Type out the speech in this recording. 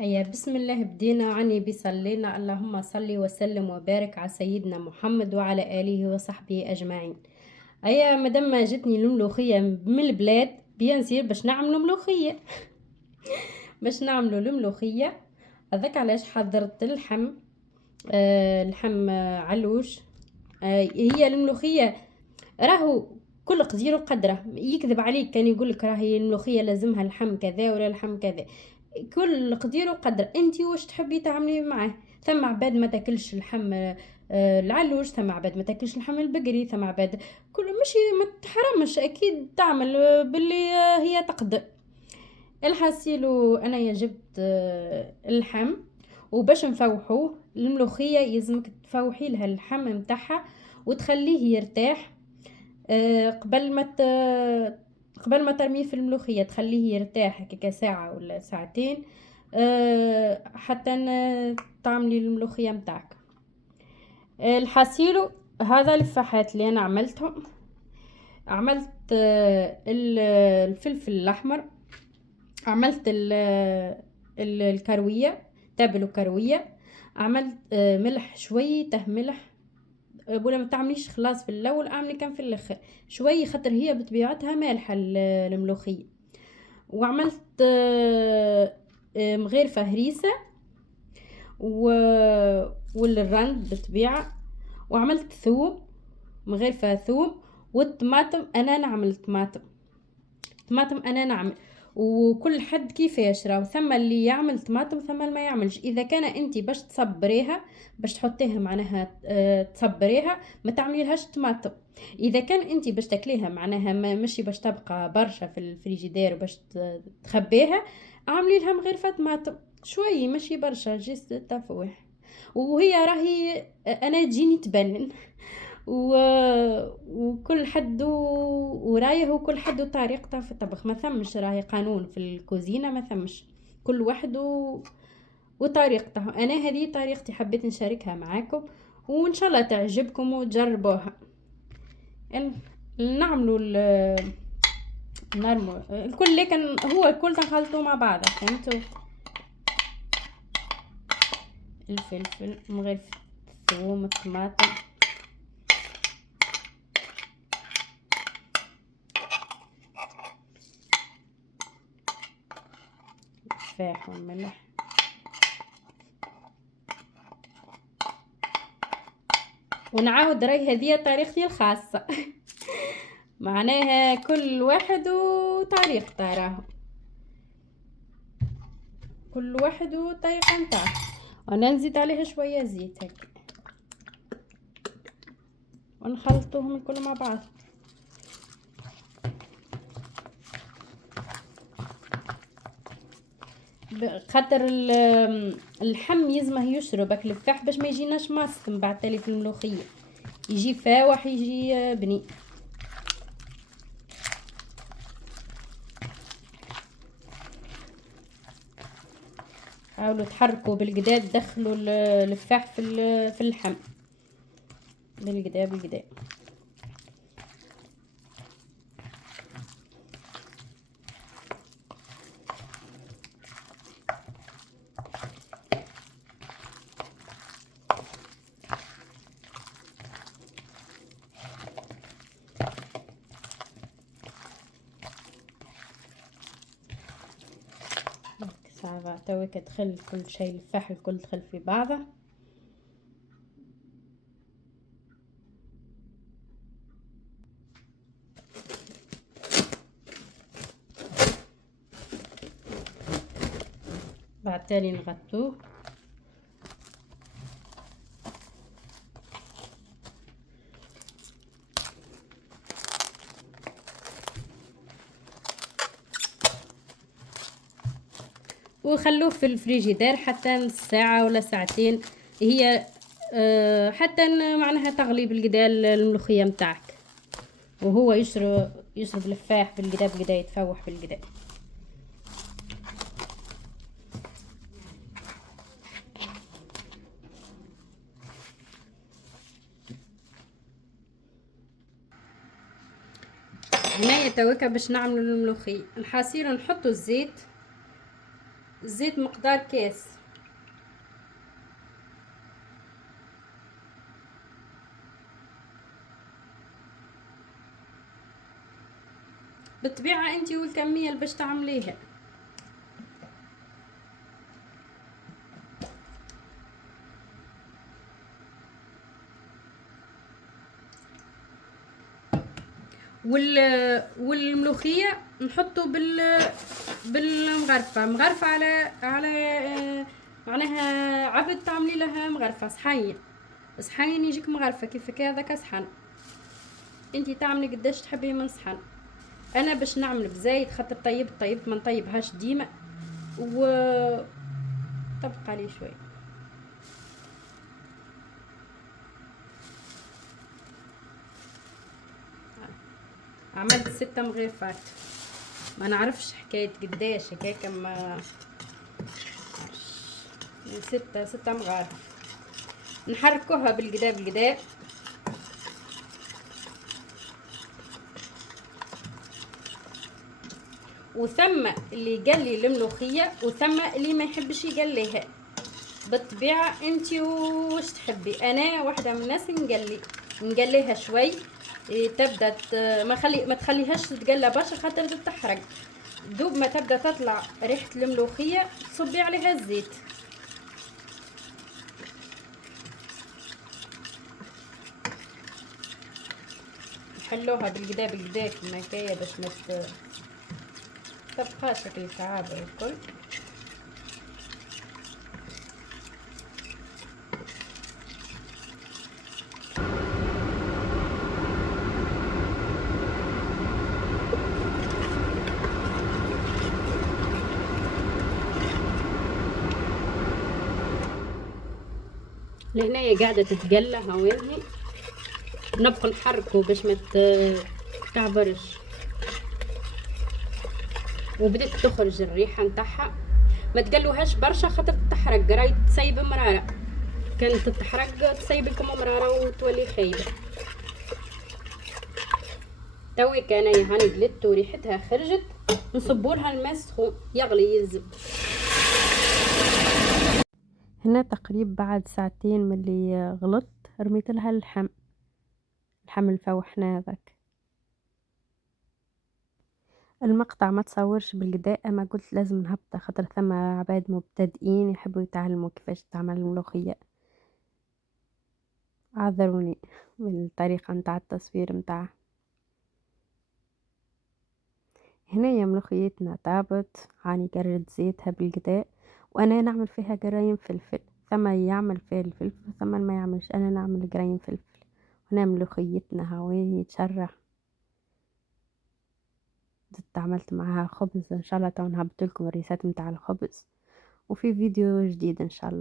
أيا بسم الله بدينا عني بيصلينا اللهم صل وسلم وبارك على سيدنا محمد وعلى آله وصحبه أجمعين. أيا مادام ما جتني الملوخية من البلاد بينزير باش نعملوا ملوخية. باش نعملوا الملوخية هذاك علاش حضرت اللحم. اللحم علوش. هي الملوخية راهو كل قدير وقدره، يكذب عليك كان يقولك راهي الملوخية لازمها لحم كذا ولا لحم كذا. كل قدير وقدر انتي واش تحبي تعملي معاه. ثم عباد ما تاكلش اللحم العلوش، ثم عباد ما تاكلش اللحم البقري، ثم عباد كل مش ما تحرمش اكيد تعمل باللي هي تقدر. الحاسيلو انا جبت اللحم، وباش نفوحوه الملوخية يلزمك تفوحي لها اللحم متاعها وتخليه يرتاح. قبل ما ترميه في الملوخية تخليه يرتاح هكاكا ساعة ولا ساعتين. حتى تعملي الملوخية متاعك. الحاسيلو هذا الفحات اللي انا عملتهم. عملت الفلفل الاحمر، عملت الكروية، تابل وكروية. عملت ملح شوية ملح. ولا ما تعمليش خلاص في الاول، اعملي كان في الاخر شويه خاطر هي بطبيعتها مالحه الملوخيه. وعملت مغرفه هريسه والرند بالطبيعه. وعملت ثوم، مغرفه ثوم. والطماطم انا نعمل طماطم انا نعمل. وكل حد كيفاش راهو، ثم اللي يعمل طماطم ثم اللي ما يعملش. اذا كان انت باش تصبريها باش تحطيها معناها تصبريها ما تعمليلهاش طماطم. اذا كان انت باش تاكليها معناها ماشي باش تبقى برشا في الفريجيدير وباش تخبيها، اعملي لها مغرفه طماطم شويه ماشي برشا جست تفوح. وهي راهي انا تجيني تبنن و... وكل حد ورايه، وكل حد وطريقته في الطبخ. ما ثمش راهي قانون في الكوزينة، ما ثمش. كل واحد وطريقته. انا هذه طريقتي حبيت نشاركها معاكم وان شاء الله تعجبكم وتجربوها. نعملوا نرمو الكل لكن هو الكل تنخلطوه مع بعض فهمتوا. الفلفل مغرفة الثوم الطماطم التفاح والملح. ونعاود راي هذه طريقتي الخاصة. معناها كل واحد وطريقته راهو، كل واحد والطريقة متاعه. وانا نزيد عليها شوية زيت هيك ونخلطوهم الكل مع بعض. خاطر اللحم يزمه يشرب اكل الفح باش ما يجيناش معصفن بعد تالي في الملوخية، يجي فاوح يجي بني. حاولوا تحركوا بالقدا تدخلوا الفح في اللحم بالقدا. ساعة توك تدخل كل شيء الفح الكل تدخل في بعضه. بعد تالي نغطوه. وخلوه في الفريجيدير حتى نص ساعة ولا ساعتين. هي حتى معناها تغلي بالقدا الملوخية متاعك، وهو يشرب لفاح بالقدا يتفوح بالقدا. هنايا توكا باش نعملوا الملوخية الحاسيل نحطوا الزيت الزيت مقدار كاس. بالطبيعة انتي والكمية اللي باش تعمليها. والملوخية نحطه بالمغرفة، مغرفة على معناها عبد تعملي لها مغرفة صحين، صحين يجيك مغرفة كيف هذاك صحن. انتي تعملي قداش تحبي من صحن. انا باش نعمل بزايد خاطر طيبت ما نطيبهاش ديما، و تبقى لي شوي. عملت 6 مغرفات، ما نعرفش حكاية قداش هكاك، ما ستة مغارف. نحركوها بالقدا وثم اللي يقلي الملوخية وثم اللي ما يحبش يقليها. بالطبيعة انتي وش تحبي. انا واحدة من الناس نقليها شوي، تبدا ما تخليهاش تتقلى برشا خاطر تتحرق. دوب ما تبدا تطلع ريحة الملوخية تصبي عليها الزيت. نحلوها بالقدا كيما هكايا باش ما تبقاش شكل كعابة والكل. لهنايا قاعدة تتقلى هاوينهي، نبقى نحركه باش ما تعبرش. وبدت تخرج الريحة نتاعها. ما تقلوهاش برشا خاطر تحرق، راهي تسيب مرارة، كانت تحرق تسيب لكم مرارة وتولي خايبة. تويك انايا هاني قلت وريحتها خرجت، نصبولها الماء سخون يغلي يلزم. هنا تقريبا بعد ساعتين من اللي غلطت رميت لها اللحم الفوحنا هذاك. المقطع ما تصورش بالقدا، اما قلت لازم نهبطه خاطر ثم عباد مبتدئين يحبوا يتعلموا كيفاش تعمل الملوخيه. اعذروني من الطريقه نتاع التصوير نتاعها. هنايا ملوخيتنا طابت، هاني قررت زيتها بالقدا، وانا نعمل فيها قرايم فلفل. ثم يعمل فيها الفلفل ثم ما يعملش، انا نعمل قرايم فلفل. هنا ملوخيتنا هاوين يتشرح. زدت عملت معاها خبز ان شاء الله، تو نهبط لكم الريسات نتاع الخبز وفي فيديو جديد ان شاء الله.